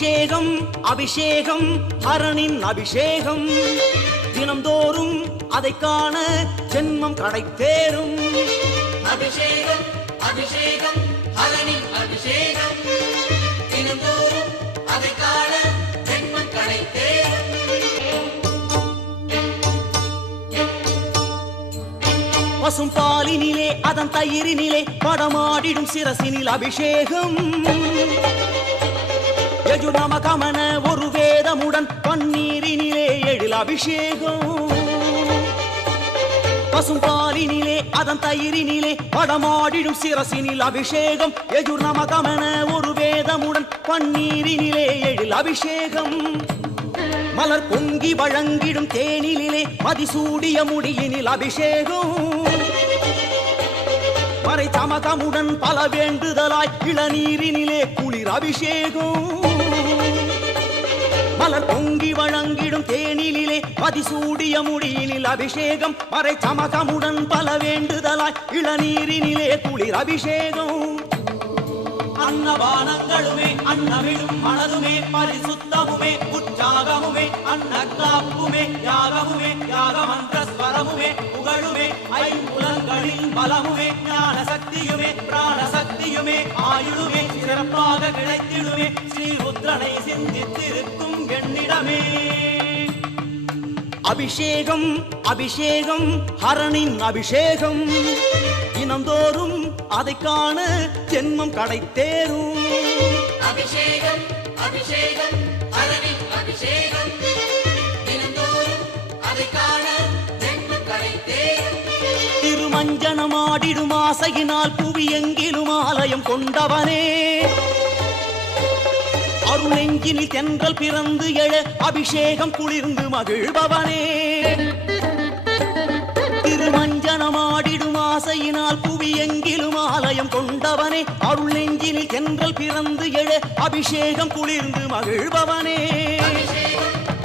அபிஷேகம் அபிஷேகம் ஹரனின் அபிஷேகம் தினம்தோறும் அதை காண ஜென்மம் கிடைத்தேறும் அபிஷேகம் அபிஷேகம் ஹரனின் அபிஷேகம் தினம்தோறும் அதை காண ஜென்மம் கிடைத்தேறும் பசும் பாலினிலே அதன் தயிரினிலே படமாடிடும் சிரசினில் அபிஷேகம் யஜுர்நாம கமன ஒரு வேதமுடன் பன்னீரினிலே எழில் அபிஷேகம் பசும் பாலினிலே அதன் தயிரினிலே படமாடிடும் சிரசினில் அபிஷேகம் யஜுர்நாம கமன ஒரு வேதமுடன் பன்னீரினிலே எழில் அபிஷேகம் மலர் பொங்கி வழங்கிடும் தேனிலே மதிசூடிய முடியினில் அபிஷேகம் மறை சமகமுடன் பல வேண்டுதலாய் இளநீரினிலே குளிர் அபிஷேகம் மலர் பொங்கி வழங்கிடும் தேனிலே மதிசூடிய முடியினில் அபிஷேகம் மறை சமகமுடன் பல வேண்டுதலாய் இளநீரினிலே குளிர் அபிஷேகம் அன்னபானங்களுமே அன்னமிடும் மனதுமே பரிசுத்தமுமே உற்சாகமுமே அன்ன காப்புமே யாகமுமே யாகமந்திரஸ்வரமுமே புகழுமே ஐம்புலன்களின் பலமுமே ஞான சக்தியுமே பிராண சக்தியுமே ஆயுளுமே சிறப்பாக கிடைத்திடுமே ஸ்ரீ ருத்ரனை சிந்தித்திருக்கும் எண்ணிடமே அபிஷேகம் அபிஷேகம் ஹரனின் அபிஷேகம் தினம்தோறும் அதை காண ஜென்மம் கிடைத்தேறும் அபிஷேகம் அபிஷேகம் ஹரனின் அபிஷேகம் தினம்தோறும் அதை காண ஜென்மம் கிடைத்தேறும் திருமஞ்சனமாடிடும் ஆசையினால் புவி எங்கிலும் ஆலயம் கொண்டவனே அருள் நெஞ்சினில் தென்றல் பிறந்து எழ அபிஷேகம் குளிர்ந்து மகிழ்பவனே திருமஞ்சனமாடிடும் ஆசையினால் புவி எங்கிலும் ஆலயம் கொண்டவனே அருள் நெஞ்சினில் தென்றல் பிறந்து எழ அபிஷேகம் குளிர்ந்து மகிழ்பவனே அபிஷேகம்